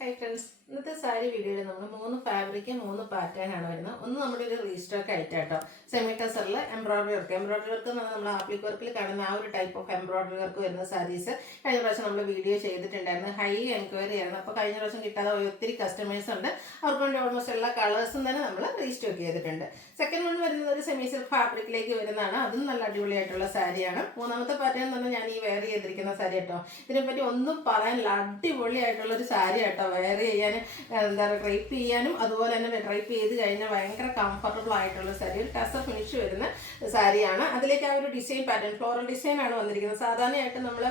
Hi friends, ഇന്നത്തെ സാരി വീഡിയോയിൽ നമ്മൾ 3 ഫാബ്രിക് 3 പാറ്റേൺ ആണ് വരുന്നത്. ഒന്ന് നമ്മുടെ ഒരു റീസ്റ്റോക്ക് ആയിട്ട് കേട്ടോ, സെമി ടസറിൽ എംബ്രോയിഡറി വർക്ക് എന്ന് പറഞ്ഞാൽ നമ്മൾ ആപ്ലിക് വർക്കിൽ കാണുന്ന ആ ഒരു ടൈപ്പ് ഓഫ് എംബ്രോയിഡറി വർക്ക് വരുന്ന സാരീസ് കഴിഞ്ഞ പ്രാവശ്യം നമ്മൾ വീഡിയോ ചെയ്തിട്ടുണ്ടായിരുന്നു. ഹൈ എൻക്വയറി ആയിരുന്നു. അപ്പോൾ കഴിഞ്ഞ പ്രാവശ്യം കിട്ടാതെ ഒത്തിരി കസ്റ്റമേഴ്സ് ഉണ്ട്. അവർക്ക് വേണ്ടി ഓൾമോസ്റ്റ് എല്ലാ കളേഴ്സും തന്നെ നമ്മൾ റീസ്റ്റോക്ക് ചെയ്തിട്ടുണ്ട്. സെക്കൻഡ് വൺ വരുന്നത് ഒരു സെമി സിൽക്ക് ഫാബ്രിക്കിലേക്ക് വരുന്നതാണ്. അതും നല്ല അടിപൊളിയായിട്ടുള്ള സാരിയാണ്. മൂന്നാമത്തെ പാറ്റേൺ എന്ന് പറഞ്ഞാൽ ഞാൻ ഈ വെയർ ചെയ്തിരിക്കുന്ന സാരി കേട്ടോ. ഇതിനെപ്പറ്റി ഒന്നും പറയാനില്ല, അടിപൊളിയായിട്ടുള്ള ഒരു സാരി കേട്ടോ. വെയർ ചെയ്യാൻ എന്താ പറയുക, ഡ്രൈപ്പ് ചെയ്യാനും അതുപോലെ തന്നെ ഡ്രൈപ്പ് ചെയ്ത് കഴിഞ്ഞാൽ ഭയങ്കര കംഫർട്ടബിൾ ആയിട്ടുള്ള സാരി, ഒരു ടസർ ഫിനിഷ് വരുന്ന സാരിയാണ്. അതിലേക്ക് ആ ഒരു ഡിസൈൻ പാറ്റേൺ, ഫ്ലോറൽ ഡിസൈൻ ആണ് വന്നിരിക്കുന്നത്. സാധാരണയായിട്ട് നമ്മൾ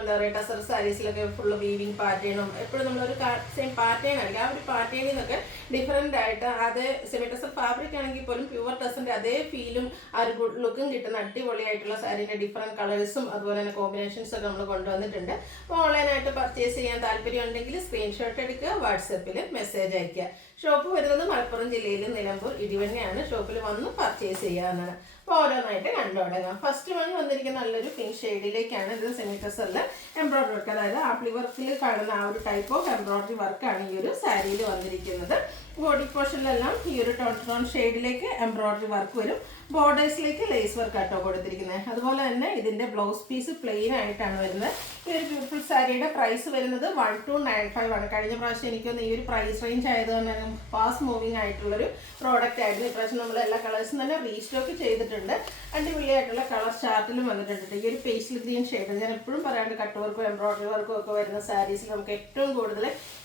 എന്താ പറയുക, ടസർ സാരീസിലൊക്കെ ഫുള്ള് വീവിങ് പാറ്റേണും എപ്പോഴും നമ്മളൊരു സെയിം പാറ്റേൺ ആണെങ്കിൽ ആ ഒരു പാറ്റേണിൽ നിന്നൊക്കെ ഡിഫറെൻ്റ് ആയിട്ട് അതേ സെമി ടസർ ഫാബ്രിക് ആണെങ്കിൽ പോലും പ്യുവർ ടസറിൻ്റെ അതേ ഫീലും ആ ഒരു ഗുഡ് ലുക്കും കിട്ടുന്ന അടിപൊളിയായിട്ടുള്ള സാരീൻ്റെ ഡിഫറെൻറ്റ് കളേഴ്സും അതുപോലെ തന്നെ കോമ്പിനേഷൻസ് ഒക്കെ നമ്മൾ കൊണ്ടുവന്നിട്ടുണ്ട്. അപ്പോൾ ഓൺലൈനായിട്ട് പർച്ചേസ് ചെയ്യാൻ താല്പര്യം ഉണ്ടെങ്കിൽ സ്ക്രീൻഷോട്ട് എടുക്കുക, വാട്സപ്പിൽ മെസ്സേജ് അയയ്ക്കുക. ഷോപ്പ് വരുന്നത് മലപ്പുറം ജില്ലയിൽ നിലമ്പൂർ ഇടിവണ്ണയാണ്. ഷോപ്പിൽ വന്ന് പർച്ചേസ് ചെയ്യാവുന്നതാണ്. അപ്പോൾ ഓരോന്നായിട്ട് കണ്ടുതുടങ്ങാം. ഫസ്റ്റ് വൺ വന്നിരിക്കുന്ന നല്ലൊരു പിങ്ക് ഷെയ്ഡിലേക്കാണ്. ഇത് സെമി ടസറിൽ എംബ്രോയിഡറി വർക്ക്, അതായത് ആപ്ലി വർക്കിൽ കാണുന്ന ആ ഒരു ടൈപ്പ് ഓഫ് എംബ്രോയിഡറി വർക്കാണ് ഈ ഒരു സാരിയിൽ വന്നിരിക്കുന്നത്. ബോഡി പോർഷനിലെല്ലാം ഈ ഒരു ടോൺ ഷെയ്ഡിലേക്ക് എംബ്രോയിഡറി വർക്ക് വരും. ബോർഡേഴ്സിലേക്ക് ലേസ് വർക്ക് ആട്ടോ കൊടുത്തിരിക്കുന്നത്. അതുപോലെ തന്നെ ഇതിൻ്റെ ബ്ലൗസ് പീസ് പ്ലെയിൻ ആയിട്ടാണ് വരുന്നത്. ഈ ഒരു ബ്യൂട്ടിഫുൾ സാരിയുടെ പ്രൈസ് വരുന്നത് 1295 ആണ്. കഴിഞ്ഞ പ്രാവശ്യം എനിക്കൊന്ന് ഈ ഒരു പ്രൈസ് റേഞ്ച് ആയതുകൊണ്ട് തന്നെ ഫാസ്റ്റ് മൂവിങ് ആയിട്ടുള്ളൊരു പ്രോഡക്റ്റ് ആയിരുന്നു. ഇപ്രാവശ്യം നമ്മൾ എല്ലാ കളേഴ്സും തന്നെ റീസ്റ്റോക്ക് ചെയ്തിട്ടുണ്ട്. അടിപൊളിയായിട്ടുള്ള കളർ ചാർട്ടിലും വന്നിട്ടുണ്ട്. ഈ ഒരു പേസ്റ്റൽ ഗ്രീൻ ഷെയ്ഡ്, ഞാൻ എപ്പോഴും പറയാണ്ട് കട്ട് വർക്കും എംബ്രോയിഡറി വർക്കും ഒക്കെ വരുന്ന സാരീസിൽ നമുക്ക് ഏറ്റവും കൂടുതൽ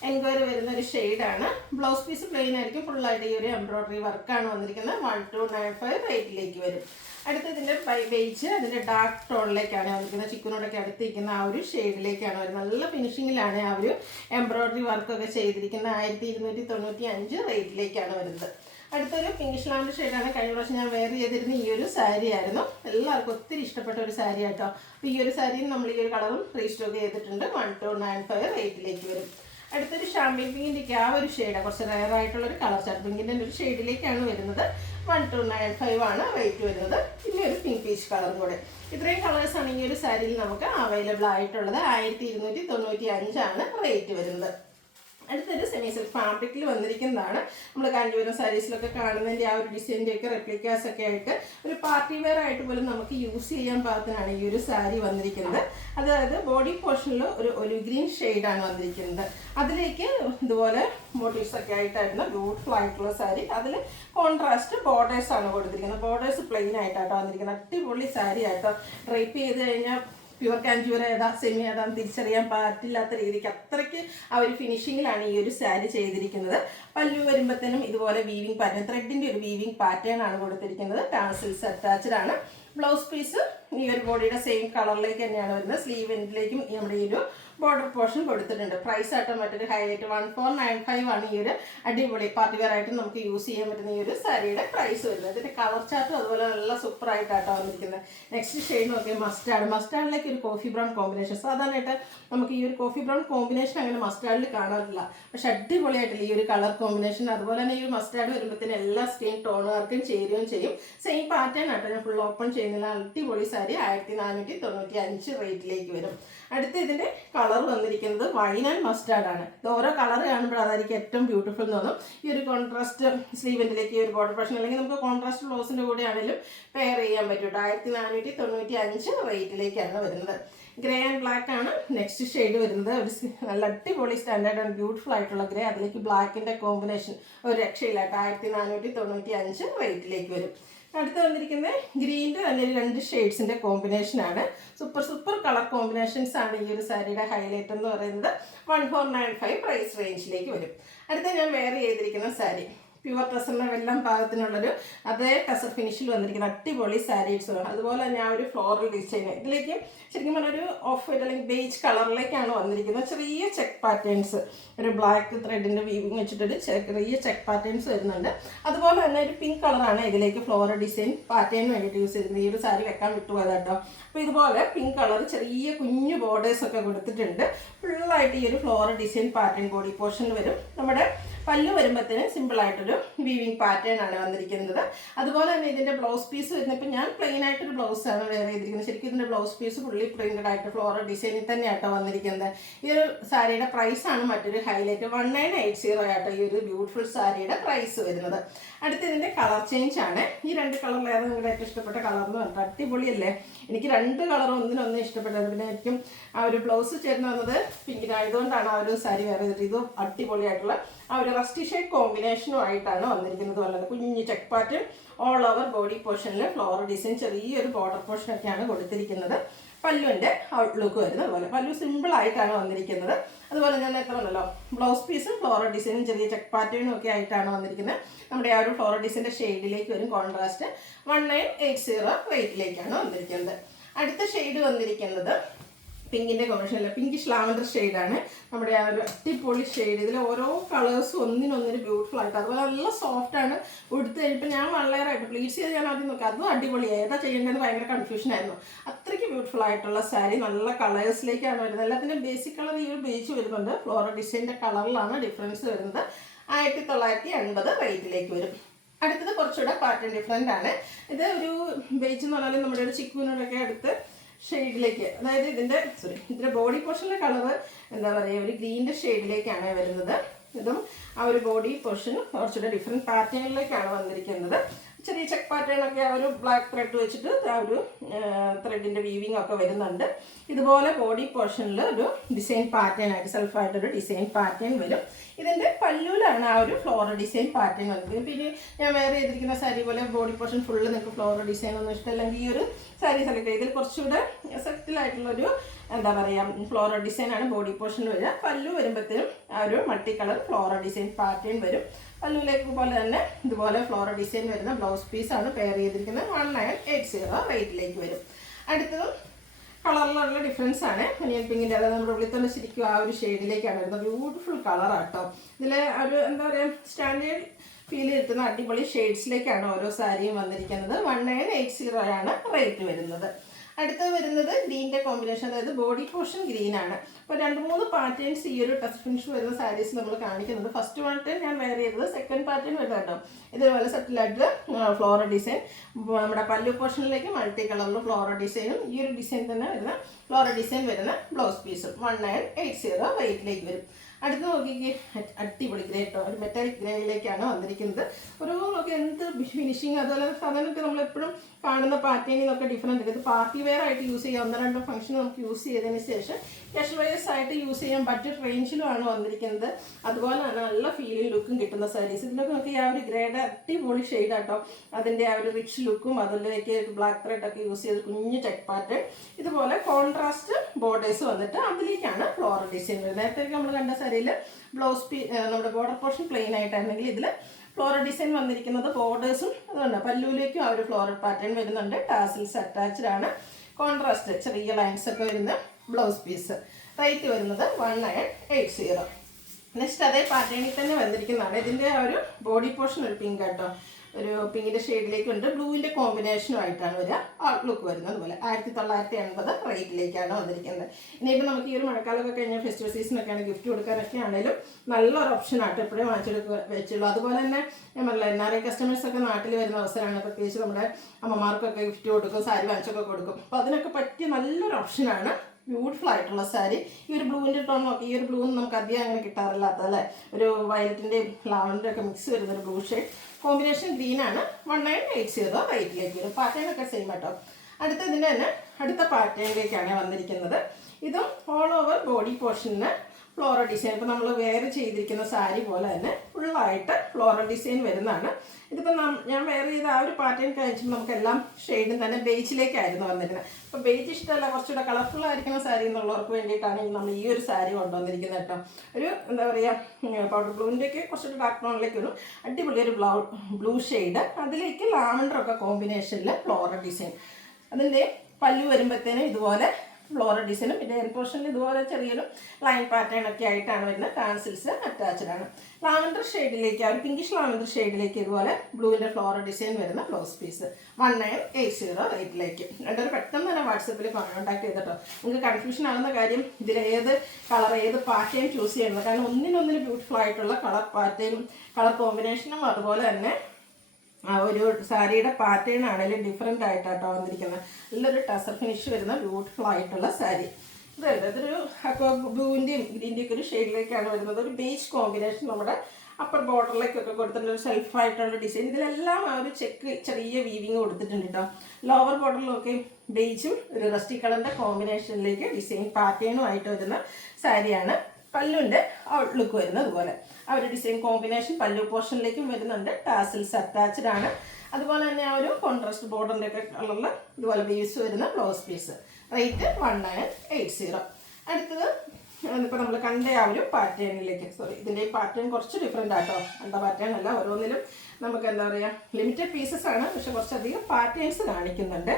എൻക്വയറി വരുന്ന ഒരു ഷെയ്ഡാണ്. ബ്ലൗസ് പീസ് പ്ലെയിൻ ആയിരിക്കും. ഫുള്ളായിട്ട് ഈ ഒരു എംബ്രോയിഡറി വർക്കാണ് വന്നിരിക്കുന്നത്. 1295 റേറ്റിലേക്ക് വരും. അടുത്തതിൻ്റെ ബേജ് അതിൻ്റെ ഡാർക്ക് ടോണിലേക്കാണ് വന്നിരിക്കുന്നത്. ചിക്കനോടൊക്കെ അടുത്തിരിക്കുന്ന ആ ഒരു ഷെയ്ഡിലേക്കാണ് വരുന്നത്. നല്ല ഫിനിഷിങ്ങിലാണ് ആ ഒരു എംബ്രോയിഡറി വർക്കൊക്കെ ചെയ്തിരിക്കുന്നത്. 1295 റേറ്റിലേക്കാണ് വരുന്നത്. അടുത്തൊരു പിങ്കിഷ് ലാൻഡ് ഷെയ്ഡാണ്. കഴിഞ്ഞ പ്രാവശ്യം ഞാൻ വെയർ ചെയ്തിരുന്ന ഈ ഒരു സാരി ആയിരുന്നു. എല്ലാവർക്കും ഒത്തിരി ഇഷ്ടപ്പെട്ട ഒരു സാരി ആട്ടോ. അപ്പോൾ ഈ ഒരു സാരിയും നമ്മൾ ഈ ഒരു കളറും റീസ്റ്റോക്ക് ചെയ്തിട്ടുണ്ട്. 1295 റേറ്റിലേക്ക് വരും. അടുത്തൊരു ഷാമ്പയിൻ പിങ്കിൻ്റെ ആ ഒരു ഷെയ്ഡാണ്, കുറച്ച് റയർ ആയിട്ടുള്ളൊരു കളർ ചാർട്ട് പിങ്കിൻ്റെ ഒരു ഷെയ്ഡിലേക്കാണ് വരുന്നത്. 1295 ആണ് റേറ്റ് വരുന്നത്. പിന്നെ ഒരു പിങ്ക് പീച്ച് കളറും കൂടെ. ഇത്രയും കളേഴ്സാണ് ഈ ഒരു സാരിയിൽ നമുക്ക് അവൈലബിൾ ആയിട്ടുള്ളത്. 1295 ആണ് റേറ്റ് വരുന്നത്. അടുത്തൊരു സെമി സിൽക്ക് ഫാബ്രിക്കിൽ വന്നിരിക്കുന്നതാണ്. നമ്മൾ കാഞ്ചീപുരം സാരീസിലൊക്കെ കാണുന്നതിൻ്റെ ആ ഒരു ഡിസൈൻ്റെയൊക്കെ റെപ്ലിക്കാസ് ഒക്കെ ആയിട്ട് ഒരു പാർട്ടി വെയർ ആയിട്ട് പോലും നമുക്ക് യൂസ് ചെയ്യാൻ പാകത്തിനാണ് ഈ ഒരു സാരി വന്നിരിക്കുന്നത്. അതായത് ബോഡി പോർഷനിൽ ഒരു ഒലിവ് ഗ്രീൻ ഷെയ്ഡാണ് വന്നിരിക്കുന്നത്. അതിലേക്ക് ഇതുപോലെ മോട്ടീവ്സ് ഒക്കെ ആയിട്ടായിരുന്നു ബ്യൂട്ടിഫുൾ ആയിട്ടുള്ള സാരി. അതിൽ കോൺട്രാസ്റ്റ് ബോർഡേഴ്സാണ് കൊടുത്തിരിക്കുന്നത്. ബോർഡേഴ്സ് പ്ലെയിൻ ആയിട്ടാട്ടോ വന്നിരിക്കുന്നത്. അടിപൊളി സാരി ആയിട്ടോ. ഡ്രൈപ്പ് ചെയ്ത് കഴിഞ്ഞാൽ പ്യുവർ കാഞ്ചീപുരം ഏതാ സെമി ഏതാന്ന് തിരിച്ചറിയാൻ പറ്റില്ലാത്ത രീതിക്ക് അത്രയ്ക്ക് ആ ഒരു ഫിനിഷിങ്ങിലാണ് ഈ ഒരു സാരി ചെയ്തിരിക്കുന്നത്. പല്ലു വരുമ്പോഴത്തേനും ഇതുപോലെ വീവിങ് പാറ്റേൺ, ത്രെഡിൻ്റെ ഒരു വീവിങ് പാറ്റേൺ ആണ് കൊടുത്തിരിക്കുന്നത്. ടാസിൽസ് അറ്റാച്ച്ഡ് ആണ്. ബ്ലൗസ് പീസ് ഈ ഒരു ബോഡിയുടെ സെയിം കളറിലേക്ക് തന്നെയാണ് വരുന്നത്. സ്ലീവ് എൻഡിലേക്കും നമ്മുടെ ഈ ഒരു ബോർഡർ പോർഷൻ കൊടുത്തിട്ടുണ്ട്. പ്രൈസ് ആയിട്ട് മറ്റൊരു ഹൈലൈറ്റ് 1495 ആണ് ഈ ഒരു അടിപൊളി പാർട്ടി വെയർ ആയിട്ട് നമുക്ക് യൂസ് ചെയ്യാൻ പറ്റുന്ന ഈ ഒരു സാരിയുടെ പ്രൈസ് വരുന്നത്. ഇതിൻ്റെ കളർ ചാർട്ടും അതുപോലെ നല്ല സൂപ്പർ ആയിട്ടാട്ടോ വന്നിരിക്കുന്നത്. നെക്സ്റ്റ് ഷെയ്ഡ് നോക്കിയാൽ മസ്റ്റാർഡ്. മസ്റ്റാർഡിലേക്ക് ഒരു കോഫി ബ്രൗൺ കോമ്പിനേഷൻ. സാധാരണയായിട്ട് നമുക്ക് ഈ ഒരു കോഫി ബ്രൗൺ കോമ്പിനേഷൻ അങ്ങനെ മസ്റ്റാർഡിൽ കാണാറില്ല. പക്ഷെ അടിപൊളിയായിട്ടില്ല ഈ ഒരു കളർ കോമ്പിനേഷൻ. അതുപോലെ തന്നെ ഈ ഒരു മസ്റ്റാർഡ് വരുമ്പോഴത്തേന് എല്ലാ സ്കിൻ ടോണുകാർക്കും ചേരുകയും ചെയ്യും. സെയിം പാറ്റേൺ ആട്ടോ. ഞാൻ ഫുൾ ഓപ്പൺ ചെയ്യുന്നില്ല. അടിപൊളി സാരി 1495 റേറ്റിലേക്ക് വരും. അടുത്ത ഇതിൻ്റെ കളർ വന്നിരിക്കുന്നത് വൈൻ ആൻഡ് മസ്റ്റാർഡ് ആണ്. ഇത് ഓരോ കളർ കാണുമ്പോൾ അതായിരിക്കും ഏറ്റവും ബ്യൂട്ടിഫുൾ എന്ന് തോന്നും. ഈ ഒരു കോൺട്രാസ്റ്റ് സ്ലീവെൻറ്റിലേക്ക് ഈ ഒരു ബോർഡർ പ്രശ്നം, അല്ലെങ്കിൽ നമുക്ക് കോൺട്രാസ്റ്റ് ബ്ലൗസിൻ്റെ കൂടെ ആണെങ്കിലും പെയർ ചെയ്യാൻ പറ്റും. 1495 റേറ്റിലേക്കാണ് വരുന്നത്. ഗ്രേ ആൻഡ് ബ്ലാക്ക് ആണ് നെക്സ്റ്റ് ഷെയ്ഡ് വരുന്നത്. ഒരു നല്ല അടിപൊളി സ്റ്റാൻഡേർഡ് ആൻഡ് ബ്യൂട്ടിഫുൾ ആയിട്ടുള്ള ഗ്രേ, അതിലേക്ക് ബ്ലാക്കിൻ്റെ കോമ്പിനേഷൻ ഒരു രക്ഷയില്ല. 1495 റേറ്റിലേക്ക് വരും. അടുത്ത് വന്നിരിക്കുന്നത് ഗ്രീൻ്റെ തന്നെ 2 ഷെയ്ഡ്സിൻ്റെ കോമ്പിനേഷനാണ്. സൂപ്പർ കളർ കോമ്പിനേഷൻസ് ആണ് ഈ ഒരു സാരിയുടെ ഹൈലൈറ്റ് എന്ന് പറയുന്നത്. 1495 പ്രൈസ് റേഞ്ചിലേക്ക് വരും. അടുത്ത ഞാൻ വെയർ ചെയ്തിരിക്കുന്ന സാരി പ്യുവർ ടസറിൻ്റെ എല്ലാം പാകത്തിനുള്ളൊരു അതേ ടസർ ഫിനിഷിൽ വന്നിരിക്കുന്ന അടിപൊളി സാരീസുമാണ്. അതുപോലെ തന്നെ ആ ഒരു ഫ്ലോറൽ ഡിസൈൻ ഇതിലേക്ക് ശരിക്കും പറഞ്ഞൊരു ഓഫ് വൈറ്റ് അല്ലെങ്കിൽ ബേജ് കളറിലേക്കാണ് വന്നിരിക്കുന്നത്. ചെറിയ ചെക്ക് പാറ്റേൺസ്, ഒരു ബ്ലാക്ക് ത്രെഡിൻ്റെ വീവിങ് വെച്ചിട്ടൊരു ചെറിയ ചെക്ക് പാറ്റേൺസ് വരുന്നുണ്ട്. അതുപോലെ തന്നെ ഒരു പിങ്ക് കളറാണ് ഇതിലേക്ക് ഫ്ലോറൽ ഡിസൈൻ പാറ്റേണിന് വേണ്ടിയിട്ട് യൂസ് ചെയ്തിരുന്നത്. ഈ ഒരു സാരി വെക്കാൻ വിട്ടുപോയത് കേട്ടോ. അപ്പോൾ ഇതുപോലെ പിങ്ക് കളർ ചെറിയ കുഞ്ഞു ബോർഡേഴ്സൊക്കെ കൊടുത്തിട്ടുണ്ട്. ഫുള്ളായിട്ട് ഈ ഒരു ഫ്ലോറൽ ഡിസൈൻ പാറ്റേൺ ബോഡി പോർഷനിൽ വരും. നമ്മുടെ പല്ലു വരുമ്പോഴത്തേനും സിമ്പിളായിട്ടൊരു വീവിങ് പാറ്റേൺ ആണ് വന്നിരിക്കുന്നത്. അതുപോലെ തന്നെ ഇതിൻ്റെ ബ്ലൗസ് പീസ് വരുന്നപ്പോൾ ഞാൻ പ്ലെയിൻ ആയിട്ടൊരു ബ്ലൗസാണ് വെയർ ചെയ്തിരിക്കുന്നത്. ശരിക്കും ഇതിൻ്റെ ബ്ലൗസ് പീസ് ഫുള്ളി പ്രിൻറ്റഡ് ആയിട്ട് ഫ്ലോറൽ ഡിസൈനിൽ തന്നെയാട്ടോ വന്നിരിക്കുന്നത്. ഈ ഒരു സാരിയുടെ പ്രൈസാണ് മറ്റൊരു ഹൈലൈറ്റ്. 1980 ആട്ടോ ഈ ഒരു ബ്യൂട്ടിഫുൾ സാരിയുടെ പ്രൈസ് വരുന്നത്. അടുത്ത ഇതിൻ്റെ കളർ ചേഞ്ച് ആണ്. ഈ 2 കളറിലേതാണ് നിങ്ങളുടെ ഏറ്റവും ഇഷ്ടപ്പെട്ട കളർ എന്ന് പറഞ്ഞിട്ട് അടിപൊളിയല്ലേ. എനിക്ക് 2 കളറും ഒന്നിനൊന്നും ഇഷ്ടപ്പെട്ടത്. പിന്നെ എനിക്കും ആ ഒരു ബ്ലൗസ് ചേർന്ന് വന്നത് പിങ്കിനായതുകൊണ്ടാണ് ആ ഒരു സാരി വേറെ ചെയ്തിട്ട് ഇതും അടിപൊളിയായിട്ടുള്ള ആ ഒരു റസ്റ്റി ഷെയ്ഡ് കോമ്പിനേഷനും ആയിട്ടാണ് വന്നിരിക്കുന്നത്. വളരെ കുഞ്ഞു check pattern all over body പോർഷനിൽ ഫ്ലോറൽ ഡിസൈൻ ചെറിയൊരു ബോർഡർ പോർഷനൊക്കെയാണ് കൊടുത്തിരിക്കുന്നത്. പല്ലുവിൻ്റെ ഔട്ട്ലുക്ക് വരുന്നത് അതുപോലെ പല്ലു സിമ്പിളായിട്ടാണ് വന്നിരിക്കുന്നത്. അതുപോലെ ഞാൻ നേരത്തെ പറഞ്ഞല്ലോ ബ്ലൗസ് പീസും ഫ്ലോറൽ ഡിസൈനും ചെറിയ ചെക്ക് പാറ്റേണും ഒക്കെ ആയിട്ടാണ് വന്നിരിക്കുന്നത്. നമ്മുടെ ആ ഒരു ഫ്ലോറൽ ഡിസൈൻ്റെ ഷെയ്ഡിലേക്ക് വരും. കോൺട്രാസ്റ്റ് 1980 റേറ്റിലേക്കാണ് വന്നിരിക്കുന്നത്. അടുത്ത ഷെയ്ഡ് വന്നിരിക്കുന്നത് പിങ്കിൻ്റെ കോമ്പിനേഷനല്ല, പിങ്കിഷ് ലാവൻഡർ ഷെയ്ഡാണ്. നമ്മുടെ ആ ഒരു അടിപൊളി ഷെയ്ഡ്. ഇതിൽ ഓരോ കളേഴ്സും ഒന്നിനൊന്നിന് ബ്യൂട്ടിഫുൾ ആയിട്ട് അതുപോലെ നല്ല സോഫ്റ്റ് ആണ്. ഉടുത്ത് കഴിഞ്ഞപ്പോൾ ഞാൻ വളരെയായിട്ട് പ്ലീസ് ചെയ്ത് ഞാൻ ആദ്യം നോക്കി അതും അടിപൊളിയായി. ഏതാ ചെയ്യേണ്ടതെന്ന് ഭയങ്കര കൺഫ്യൂഷനായിരുന്നു. അത്രയ്ക്ക് ബ്യൂട്ടിഫുൾ ആയിട്ടുള്ള സാരി. നല്ല കളേഴ്സിലേക്കാണ് വരുന്നത്. എല്ലാത്തിൻ്റെ ബേസിക് കളർ ഈ ഒരു ബേസ് വരുന്നുണ്ട്. ഫ്ലോറൽ ഡിസൈൻ്റെ കളറിലാണ് ഡിഫറൻസ് വരുന്നത്. 1980 റേറ്റിലേക്ക് വരും. അടുത്തത് കുറച്ചുകൂടെ പാറ്റേൺ ഡിഫറെൻ്റ് ആണ്. ഇത് ഒരു ബേജ് എന്ന് പറഞ്ഞാൽ നമ്മുടെ ഒരു ചിക്കുവിനോടൊക്കെ അടുത്ത് ഷെയ്ഡിലേക്ക്, അതായത് ഇതിൻ്റെ ബോഡി പോർഷനിലെ കളറ് എന്താ പറയുക ഒരു ഗ്രീൻ്റെ ഷെയ്ഡിലേക്കാണ് വരുന്നത്. ഇതും ആ ഒരു ബോഡി പോർഷൻ കുറച്ചുകൂടെ ഡിഫറെൻറ്റ് പാറ്റേണിലേക്കാണ് വന്നിരിക്കുന്നത്. ചെറിയ ചെക്ക് പാറ്റേണൊക്കെ ആ ഒരു ബ്ലാക്ക് ത്രെഡ് വെച്ചിട്ട് ആ ഒരു ത്രെഡിൻ്റെ വീവിങ് ഒക്കെ വരുന്നുണ്ട്. ഇതുപോലെ ബോഡി പോർഷനിൽ ഒരു ഡിസൈൻ പാറ്റേൺ ആയിട്ട് സെൽഫായിട്ടൊരു ഡിസൈൻ പാറ്റേൺ വരും. ഇതിൻ്റെ പല്ലുവിലാണ് ആ ഒരു ഫ്ലോറൽ ഡിസൈൻ പാറ്റേൺ വന്നിരിക്കുന്നത്. പിന്നെ ഞാൻ വേറെ ചെയ്തിരിക്കുന്ന സാരി പോലെ ബോഡി പോർഷൻ ഫുള്ള് നിങ്ങൾക്ക് ഫ്ലോറൽ ഡിസൈൻ ഒന്നും ഇഷ്ടമല്ലെങ്കിൽ ഈ ഒരു സാരി സെലക്ട് ചെയ്ത് ഇതിൽ കുറച്ചുകൂടെ സെറ്റിലായിട്ടുള്ളൊരു എന്താ പറയുക ഫ്ലോറൽ ഡിസൈനാണ് ബോഡി പോർഷൻ വരിക. പല്ലു വരുമ്പോഴത്തേനും ആ ഒരു multi colour floral design pattern വരും. പല്ലുവിലേക്ക് പോലെ തന്നെ ഇതുപോലെ ഫ്ലോറൽ ഡിസൈൻ വരുന്ന ബ്ലൗസ് പീസാണ് പെയർ ചെയ്തിരിക്കുന്നത്. 1980 റേറ്റിലേക്ക് വരും. അടുത്തതും കളറിലുള്ള ഡിഫറൻസ് ആണ്. ഒനിയൻ പിങ്കിൻ്റെ, അതായത് നമ്മുടെ ഉള്ളിൽ തന്നെ ശരിക്കും ആ ഒരു ഷെയ്ഡിലേക്കാണ് വരുന്നത്. ബ്യൂട്ടിഫുൾ കളറാട്ടോ. ഇതിൽ ഒരു എന്താ പറയുക സ്റ്റാൻഡേർഡ് ഫീൽ കിട്ടുന്ന അടിപൊളി ഷെയ്ഡ്സിലേക്കാണ് ഓരോ സാരിയും വന്നിരിക്കുന്നത്. 1980 ആണ് റേറ്റ് വരുന്നത്. അടുത്തത് വരുന്നത് ഗ്രീൻ്റെ കോമ്പിനേഷൻ, അതായത് ബോഡി പോർഷൻ ഗ്രീൻ ആണ്. അപ്പോൾ 2-3 പാറ്റേൺസ് ഈ ഒരു ടച്ച് ഫിനിഷ് വരുന്ന സാരീസ് നമ്മൾ കാണിക്കുന്നുണ്ട്. ഫസ്റ്റ് പാറ്റേൺ ഞാൻ വെയർ ചെയ്തത്. സെക്കൻഡ് പാറ്റേൺ വരുന്നത് കേട്ടോ ഇതുപോലെ സെറ്റിലായിട്ട് ഫ്ലോറൽ ഡിസൈൻ. നമ്മുടെ പല്ലു പോർഷനിലേക്ക് മൾട്ടി കളറിൽ ഫ്ലോറൽ ഡിസൈനും ഈ ഒരു ഡിസൈൻ തന്നെ വരുന്ന ഫ്ലോറൽ ഡിസൈൻ വരുന്ന ബ്ലൗസ് പീസും 1980 റേറ്റിലേക്ക് വരും. അടുത്ത് നോക്കിക്ക് അടിപൊളി ഗ്രേ കേട്ടോ, ഒരു മെറ്റാലിക് ഗ്രേയിലേക്കാണ് വന്നിരിക്കുന്നത്. ഒരു നോക്കി എന്ത് ഫിനിഷിങ്. അതുപോലെ സാധാരണ നമ്മളെപ്പോഴും കാണുന്ന പാറ്റേണിൽ നിന്നൊക്കെ ഡിഫറെൻറ്റ്. ഇത് പാർട്ടി വെയർ ആയിട്ട് യൂസ് ചെയ്യാം. 1-2 ഫംഗ്ഷൻ നമുക്ക് യൂസ് ചെയ്തതിന് ശേഷം ക്യാഷ് വെയേഴ്സ് ആയിട്ട് യൂസ് ചെയ്യാൻ ബഡ്ജറ്റ് റേഞ്ചിലുമാണ് വന്നിരിക്കുന്നത്. അതുപോലെ തന്നെ നല്ല ഫീലിംഗ് ലുക്കും കിട്ടുന്ന സാരീസ്. ഇതിലൊക്കെ നോക്കി ആ ഒരു ഗ്രേഡ് അടിപൊളി ഷെയ്ഡാട്ടോ. അതിൻ്റെ ആ ഒരു റിച്ച് ലുക്കും അതിലേക്ക് ബ്ലാക്ക് ത്രെഡ് ഒക്കെ യൂസ് ചെയ്ത് കുഞ്ഞ് ചെക്ക് പാറ്റേൺ. ഇതുപോലെ കോൺട്രാസ്റ്റ് ബോർഡേഴ്സ് വന്നിട്ട് അതിലേക്കാണ് ഫ്ലോറൽ ഡിസൈൻ വരുന്നത്. നേരത്തെ നമ്മൾ കണ്ട സാരിയിൽ ബ്ലൗസ് നമ്മുടെ ബോർഡർ പോർഷൻ പ്ലെയിൻ ആയിട്ടാണെങ്കിൽ ഇതിൽ ഫ്ലോറൽ ഡിസൈൻ വന്നിരിക്കുന്നത് ബോർഡേഴ്സും അതുകൊണ്ട് പല്ലുവിലേക്കും ആ ഒരു ഫ്ലോറൽ പാറ്റേൺ വരുന്നുണ്ട്. ടാസിൽസ് അറ്റാച്ച്ഡ് ആണ്. കോൺട്രാസ്റ്റ് ചെറിയ ലൈൻസ് ഒക്കെ വരുന്ന ബ്ലൗസ് പീസ്. റേറ്റ് വരുന്നത് 1980. നെക്സ്റ്റ് അതേ പാറ്റേണിൽ തന്നെ വന്നിരിക്കുന്നതാണ്. ഇതിൻ്റെ ആ ഒരു ബോഡി പോർഷൻ ഒരു പിങ്ക് കേട്ടോ, ഒരു പിങ്കിൻ്റെ ഷെയ്ഡിലേക്ക് ഉണ്ട്. ബ്ലൂവിൻ്റെ കോമ്പിനേഷനുമായിട്ടാണ് വരിക. ഔട്ട്ലുക്ക് വരുന്നത് അതുപോലെ 1980 റേറ്റിലേക്കാണ് വന്നിരിക്കുന്നത്. ഇനിയിപ്പോൾ നമുക്ക് ഈ ഒരു മഴക്കാലമൊക്കെ കഴിഞ്ഞാൽ ഫെസ്റ്റിവൽ സീസണൊക്കെയാണ് ഗിഫ്റ്റ് കൊടുക്കാനൊക്കെ ആണെങ്കിലും നല്ലൊരു ഓപ്ഷനായിട്ട് എപ്പോഴും വെച്ചുള്ളൂ. അതുപോലെ തന്നെ ഞാൻ പറഞ്ഞില്ല NRI കസ്റ്റമേഴ്സൊക്കെ നാട്ടിൽ വരുന്ന അവസരമാണ്. പ്രത്യേകിച്ച് നമ്മുടെ അമ്മമാർക്കൊക്കെ ഗിഫ്റ്റ് കൊടുക്കും, സാരി വാങ്ങിച്ചൊക്കെ കൊടുക്കും. അപ്പോൾ അതിനൊക്കെ പറ്റിയ നല്ലൊരു ഓപ്ഷനാണ് ബ്യൂട്ടിഫുൾ ആയിട്ടുള്ള സാരി. ഈ ഒരു ബ്ലൂവിൻ്റെ ടോൺ നോക്കി. ഈ ഒരു ബ്ലൂ നമുക്ക് അധികം അങ്ങനെ കിട്ടാറില്ലാത്ത അല്ലേ, ഒരു വയലറ്റിൻ്റെയും ലാവൻഡറും ഒക്കെ മിക്സ് വരുന്നൊരു ബ്ലൂ ഷെയ്ഡ്. കോമ്പിനേഷൻ ഗ്രീനാണ്. 1980 റേറ്റിലേക്ക് വരും. പാറ്റേണൊക്കെ സെയിം കേട്ടോ. അടുത്തതിൻ്റെ തന്നെ അടുത്ത പാറ്റേണിലേക്കാണ് വന്നിരിക്കുന്നത്. ഇതും ഓൾ ഓവർ ബോഡി പോർഷന് ഫ്ലോറൽ ഡിസൈൻ. ഇപ്പോൾ നമ്മൾ വെയർ ചെയ്തിരിക്കുന്ന സാരി പോലെ തന്നെ ഫുള്ളായിട്ട് ഫ്ലോറൽ ഡിസൈൻ വരുന്നതാണ്. ഇതിപ്പോൾ ഞാൻ വെയർ ചെയ്ത ആ ഒരു പാറ്റേൺ കഴിച്ചുമ്പോൾ നമുക്കെല്ലാം ഷെയ്ഡും തന്നെ ബേജിലേക്കായിരുന്നു വന്നിരുന്നത്. അപ്പോൾ ബേജ് ഇഷ്ടമല്ല, കുറച്ചുകൂടെ കളർഫുൾ ആയിരിക്കുന്ന സാരി എന്നുള്ളവർക്ക് വേണ്ടിയിട്ടാണ് നമ്മൾ ഈ ഒരു സാരി കൊണ്ടുവന്നിരിക്കുന്നത് കേട്ടോ. ഒരു എന്താ പറയുക പൗഡർ ബ്ലൂവിൻ്റെയൊക്കെ കുറച്ചുകൂടി ഡാർക്ക് ടോണിലേക്ക് വരും. അടിപൊളി ഒരു ബ്ലൂ ഷെയ്ഡ്. അതിലേക്ക് ലാവൻഡറൊക്കെ കോമ്പിനേഷനിൽ ഫ്ലോറൽ ഡിസൈൻ. അതിൻ്റെ പല്ലു വരുമ്പോഴത്തേനും ഇതുപോലെ ഫ്ലോറൽ ഡിസൈനും പിന്നെ എൻ പോർഷനിൽ ഇതുപോലെ ചെറിയൊരു ലൈൻ പാറ്റേൺ ഒക്കെ ആയിട്ടാണ് വരുന്നത്. ടാൻസിൽസ് അറ്റാച്ച്ഡ് ആണ്. ലാവൻഡർ ഷെയ്ഡിലേക്ക്, ഒരു പിങ്കിഷ് ലാവൻഡർ ഷെയ്ഡിലേക്ക് ഇതുപോലെ ബ്ലൂവിൻ്റെ ഫ്ലോറൽ ഡിസൈൻ വരുന്ന ബ്ലൗസ് പീസ് 1980 റേറ്റിലേക്ക്. രണ്ടൊരു പെട്ടെന്ന് തന്നെ വാട്സപ്പിൽ കോൺടാക്ട് ചെയ്തിട്ടോ. നിങ്ങൾക്ക് കൺഫ്യൂഷൻ ആകുന്ന കാര്യം ഇതിൽ ഏത് കളർ ഏത് പാറ്റേൺ ചൂസ് ചെയ്യുന്നത്, കാരണം ഒന്നിനൊന്നിന് ബ്യൂട്ടിഫുൾ ആയിട്ടുള്ള കളർ പാറ്റേണും കളർ കോമ്പിനേഷനും അതുപോലെ തന്നെ ഒരു സാരിയുടെ പാറ്റേൺ ആണെങ്കിലും ഡിഫറെൻ്റ് ആയിട്ടാട്ടോ വന്നിരിക്കുന്നത്. നല്ലൊരു ടസർ ഫിനിഷ് വരുന്ന ബ്യൂട്ടിഫുൾ ആയിട്ടുള്ള സാരി. ഇതൊരു ബ്ലൂവിൻ്റെയും ഗ്രീൻ്റെയും ഒക്കെ ഒരു ഷെയ്ഡിലേക്കാണ് വരുന്നത്. ഒരു ബേജ് കോമ്പിനേഷൻ നമ്മുടെ അപ്പർ ബോർഡറിലേക്കൊക്കെ കൊടുത്തിട്ടുള്ള ഒരു സെൽഫായിട്ടുള്ള ഡിസൈൻ. ഇതിലെല്ലാം ആ ഒരു ചെക്ക് ചെറിയ വീവിങ് കൊടുത്തിട്ടുണ്ട് കേട്ടോ. ലോവർ ബോർഡറിലൊക്കെ ബേജും ഒരു റസ്റ്റി കളറിൻ്റെ കോമ്പിനേഷനിലേക്ക് ഡിസൈൻ പാറ്റേണും ആയിട്ട് വരുന്ന സാരിയാണ്. പല്ലുവിൻ്റെ ഔട്ട്ലുക്ക് വരുന്നത് അതുപോലെ ആ ഒരു ഡിസൈൻ കോമ്പിനേഷൻ പല്ലു പോർഷനിലേക്കും വരുന്നുണ്ട്. ടാസിൽസ് അറ്റാച്ച്ഡ് ആണ്. അതുപോലെ തന്നെ ആ ഒരു കോൺട്രാസ്റ്റ് ബോർഡറിൻ്റെ ഒക്കെ കളറിൽ ഇതുപോലെ ബേസ് വരുന്ന ബ്ലൗസ് പീസ്. റേറ്റ് 1980. അടുത്തത് ഇപ്പോൾ നമ്മൾ കണ്ട ആ ഒരു പാറ്റേണിലേക്ക്, ഇതിൻ്റെ പാറ്റേൺ കുറച്ച് ഡിഫറെൻ്റ് ആട്ടോ. കണ്ട പാറ്റേൺ അല്ല, ഓരോന്നിലും നമുക്ക് എന്താ പറയുക ലിമിറ്റഡ് പീസസ് ആണ്, പക്ഷെ കുറച്ചധികം പാറ്റേൺസ് കാണിക്കുന്നുണ്ട്.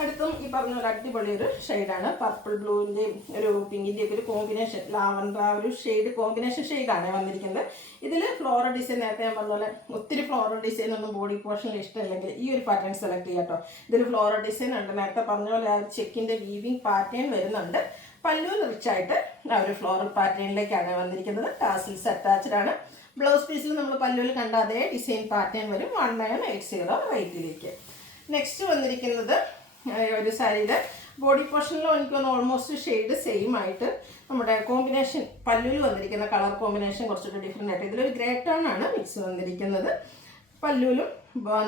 അടുത്തും ഈ പറഞ്ഞ ഒരു അടിപൊളി ഒരു ഷെയ്ഡാണ്. പർപ്പിൾ ബ്ലൂവിൻ്റെയും ഒരു പിങ്കിൻ്റെയും ഒക്കെ ഒരു കോമ്പിനേഷൻ, ലാവൻഡർ ആ ഒരു ഷെയ്ഡ് കോമ്പിനേഷൻ ഷെയ്ഡാണ് വന്നിരിക്കുന്നത്. ഇതിൽ ഫ്ലോറൽ ഡിസൈൻ നേരത്തെ ഞാൻ പറഞ്ഞ പോലെ ഒത്തിരി ഫ്ലോറൽ ഡിസൈൻ ഒന്നും ബോഡി പോർഷനിൽ ഇഷ്ടമല്ലെങ്കിൽ ഈ ഒരു പാറ്റേൺ സെലക്ട് ചെയ്യാം കേട്ടോ. ഇതിൽ ഫ്ലോറൽ ഡിസൈൻ ഉണ്ട്. നേരത്തെ പറഞ്ഞ പോലെ ആ ചെക്കിൻ്റെ വീവിങ് പാറ്റേൺ വരുന്നുണ്ട്. പല്ലു റിച്ചായിട്ട് ആ ഒരു ഫ്ലോറൽ പാറ്റേണിലേക്കാണ് വന്നിരിക്കുന്നത്. ടാസിൽസ് അറ്റാച്ച്ഡ് ആണ്. ബ്ലൗസ് പീസിൽ നമ്മൾ പല്ലുവിൽ കണ്ട അതേ ഡിസൈൻ പാറ്റേൺ വരും. 1980 റേറ്റിലേക്ക്. നെക്സ്റ്റ് വന്നിരിക്കുന്നത് ഒരു സാരിയുടെ ബോഡി പോർഷനിലും എനിക്കൊന്ന് ഓൾമോസ്റ്റ് ഷെയ്ഡ് സെയിം ആയിട്ട് നമ്മുടെ കോമ്പിനേഷൻ പല്ലുവിൽ വന്നിരിക്കുന്ന കളർ കോമ്പിനേഷൻ കുറച്ചൊരു ഡിഫറെൻ്റ് ആയിട്ട് ഇതിലൊരു ഗ്രേ ടോൺ ആണ് മിക്സ് വന്നിരിക്കുന്നത്. പല്ലുവിലും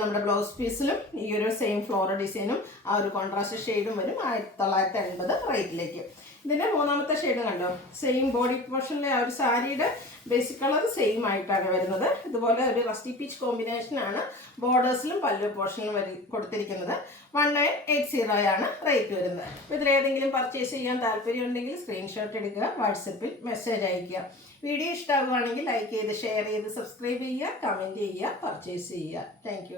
നമ്മുടെ ബ്ലൗസ് പീസിലും ഈ ഒരു സെയിം ഫ്ലോറൽ ഡിസൈനും ആ ഒരു കോൺട്രാസ്റ്റ് ഷെയ്ഡും വരും. 1980 റേറ്റിലേക്ക്. ഇതിൻ്റെ മൂന്നാമത്തെ ഷെയ്ഡ് കണ്ടോ, സെയിം ബോഡി പോർഷനിലെ ആ ഒരു സാരിയുടെ ബേസിക് കളർ സെയിം ആയിട്ടാണ് വരുന്നത്. ഇതുപോലെ ഒരു റസ്റ്റി പീച്ച് കോമ്പിനേഷനാണ് ബോർഡേഴ്സിലും പല്ലു പോർഷനിലും കൊടുത്തിരിക്കുന്നത്. 1980 ആണ് റേറ്റ് വരുന്നത്. അപ്പോൾ ഇതിലേതെങ്കിലും പർച്ചേസ് ചെയ്യാൻ താല്പര്യം ഉണ്ടെങ്കിൽ സ്ക്രീൻഷോട്ട് എടുക്കുക, വാട്സപ്പിൽ മെസ്സേജ് അയയ്ക്കുക. വീഡിയോ ഇഷ്ടമാകുകയാണെങ്കിൽ ലൈക്ക് ചെയ്ത് ഷെയർ ചെയ്ത് സബ്സ്ക്രൈബ് ചെയ്യുക, കമൻറ്റ് ചെയ്യുക, പർച്ചേസ് ചെയ്യുക. താങ്ക്